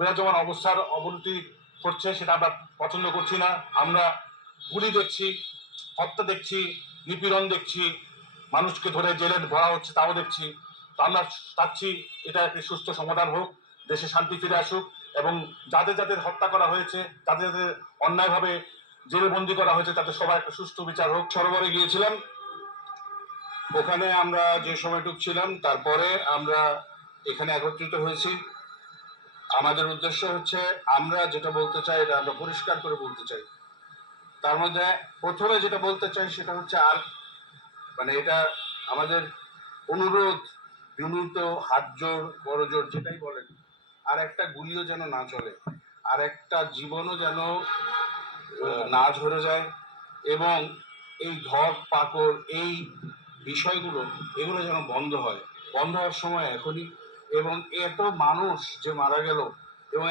বিরাজমান অবস্থার অবনতি ঘটছে, সেটা আমরা পছন্দ করছি না। আমরা গুলি দেখছি, হত্যা দেখছি, নিপীড়ন দেখছি, মানুষকে ধরে জেলে ভরা হচ্ছে তাও দেখছি। তো আমরা চাচ্ছি এটা একটি সুস্থ সমাধান হোক, দেশে শান্তি ফিরে আসুক, এবং যাদের যাদের হত্যা করা হয়েছে, যাদের যাদের অন্যায়ভাবে জেলবন্দি করা হয়েছে, তাদের সবার একটা সুষ্ঠু বিচার হোক। সরোবরে গিয়েছিলাম, ওখানে আমরা যে সময়টুক ছিলাম, তারপরে আমরা এখানে একত্রিত হয়েছি। আমাদের উদ্দেশ্য হচ্ছে, আমরা যেটা বলতে চাই এটা আমরা পরিষ্কার করে বলতে চাই। তার মধ্যে প্রথমে যেটা বলতে চাই সেটা হচ্ছে, আর মানে এটা আমাদের অনুরোধ, বিনীত হাত জোর, করজোর যেটাই বলেন, আর একটা গুলিও যেন না চলে, আর একটা জীবনও যেন না ঝরে যায়। এবং এই ধর পাকড়, এই বিষয়গুলো, এগুলো যেন বন্ধ হয়। বন্ধ হওয়ার সময় এখনই। এবং এত মানুষ যে মারা গেল, এবং